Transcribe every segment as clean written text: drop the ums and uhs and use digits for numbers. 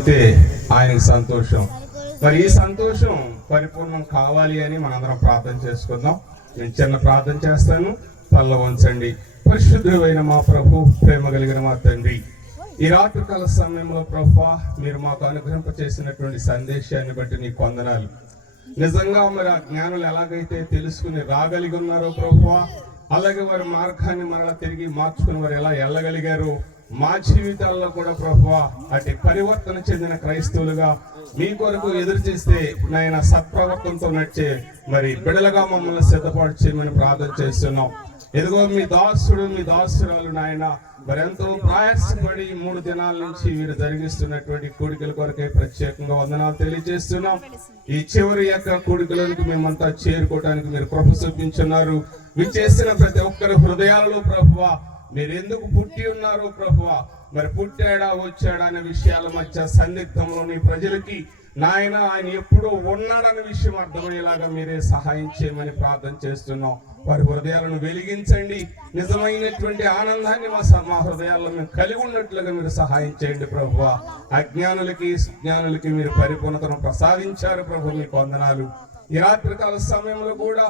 అయితే ఆయనకు సంతోషం. మరి ఈ సంతోషం పరిపూర్ణం కావాలి అని మనందరం ప్రార్థన చేసుకుందాం. నేను చిన్న ప్రార్థన చేస్తాను, తల్ల వంచండి. పరిశుద్ధుడైన మా ప్రభు, ప్రేమ కలిగిన మా తండ్రి, ఈ రాత్రికాల సమయంలో ప్రభువా మీరు మాకు అనుగ్రహింప చేసినటువంటి సందేశాన్ని బట్టి నీకు వందనాలు. నిజంగా మరి ఆ జ్ఞానులు ఎలాగైతే తెలుసుకుని రాగలిగి ఉన్నారో ప్రభువా, అలాగే వారి మార్గాన్ని మరలా తిరిగి మార్చుకుని వారు ఎలా వెళ్ళగలిగారో మా జీవితాల్లో కూడా ప్రభువా అటు పరివర్తన చెందిన క్రైస్తవులుగా మీ కొరకు ఎదురు చేస్తే నాయన సత్ప్రవర్తనతో నడిచే మరి బిడలుగా మమ్మల్ని సిద్ధపాటు చేయమని ప్రార్థన చేస్తున్నాం. ఎదుగో మీ దాసుడు మీ దాసురాలు నాయన మరి ఎంతో ప్రయాసపడి 3 దినాల నుంచి వీరు జరిగిస్తున్నటువంటి కూడికల కొరకే ప్రత్యేకంగా వందనాలు తెలియజేస్తున్నాం. ఈ చివరి యొక్క కూడికలోనికి మేమంతా చేరుకోవడానికి మీరు కృప చూపించున్నారు. మీరు చేసిన ప్రతి ఒక్కరి హృదయాలలో ప్రభువా మీరు ఎందుకు పుట్టి ఉన్నారో ప్రభువా, మరి పుట్టాడా వచ్చాడా అనే విషయాల మధ్య సందిగ్ధంలోని ప్రజలకి నాయన ఆయన ఎప్పుడూ ఉన్నాడనే విషయం అర్థమయ్యేలాగా మీరే సహాయం చేయమని ప్రార్థన చేస్తున్నాం. వారి హృదయాలను వెలిగించండి. నిజమైనటువంటి ఆనందాన్ని మా హృదయాల్లో మేము కలిగి ఉన్నట్లుగా మీరు సహాయం చేయండి ప్రభువా. అజ్ఞానులకి సుజ్ఞానులకి మీరు పరిపూర్ణతను ప్రసాదించారు ప్రభు, మీకు వందనాలు. ఈ రాత్రికాల సమయంలో కూడా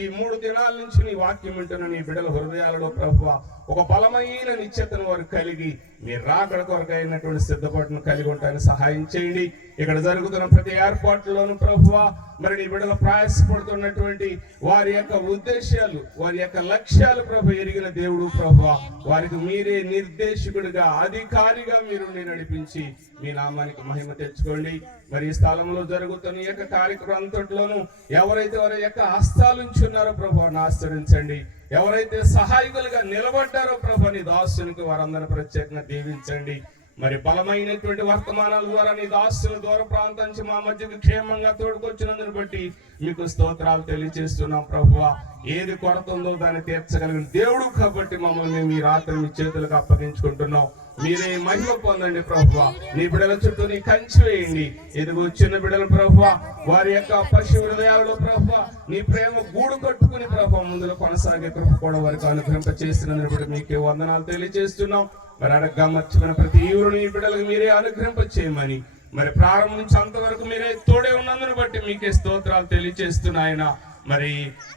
ఈ 3 దినాల నుంచి నీ వాక్యం వింటున్న నీ బిడ్డల హృదయాలలో ప్రభువా ఒక బలమైన నిశ్చయతను వారు కలిగి మీ రాకడ కొరకు అయినటువంటి సిద్ధపాటును కలిగి ఉంటానికి సహాయం చేయండి. ఇక్కడ జరుగుతున్న ప్రతి ఏర్పాట్లలోనూ ప్రభువా మరి నీ బిడ్డలు ప్రయాసపడుతున్నటువంటి వారి యొక్క ఉద్దేశాలు వారి యొక్క లక్ష్యాలు ప్రభు ఎరిగిన దేవుడు ప్రభువా, వారికి మీరే నిర్దేశకుడిగా అధికారిగా మీరు నడిపించి మీ నామానికి మహిమ తెచ్చుకోండి. మరి ఈ స్థలంలో జరుగుతున్న ఈ యొక్క కార్యక్రమం అంతట్లోనూ ఎవరైతే వారి యొక్క హస్తాలు ఉంచున్నారో ప్రభు ఆశీర్వదించండి. ఎవరైతే సహాయకులుగా నిలబడ్డారో ప్రభు నీ దాసునికి వారందరూ ప్రత్యేకంగా దీవించండి. మరి బలమైనటువంటి వర్తమానాల ద్వారా నీ దాసుల దూర ప్రాంతం నుంచి మా మధ్యకు క్షేమంగా తోడుకొచ్చినందుని బట్టి మీకు స్తోత్రాలు తెలియజేస్తున్నాం ప్రభువా. ఏది కొరత ఉందో దాన్ని తీర్చగలిగిన దేవుడు కాబట్టి మమ్మల్ని మీ రాత్రి మీ చేతులకు అప్పగించుకుంటున్నాం. మీరే మహిమ పొందండి ప్రభువా. నీ బిడ్డల చుట్టూ నీ కంచి వేయండి. ఎదుగు చిన్న బిడ్డల ప్రభువా వారి యొక్క పశు హృదయాలలో ప్రభువా నీ ప్రేమ గూడు కట్టుకుని ప్రభువా ముందులో కొనసాగే కృప కూడా వారికి అనుగ్రహింప చేస్తున్నందుని బట్టి మీకే వందనాలు తెలియజేస్తున్నాం. మరి అడగ్గా మర్చిపోయిన ప్రతి ఈవుని నీ బిడ్డలకు మీరే అనుగ్రహింప చేయమని మరి ప్రారంభం నుంచి అంతవరకు మీరే తోడే ఉన్నందుని బట్టి మీకే స్తోత్రాలు తెలియజేస్తున్నాయన. మరి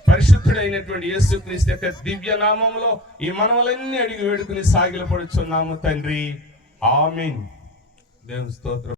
పరిశుద్ధుడైనటువంటి యేసుక్రీస్తు యొక్క దివ్య నామములో ఈ మనవలన్నీ అడిగి వేడుకుని సాగిలపడుచున్నాము తండ్రి, ఆమేన్. దేవుని స్తోత్రం.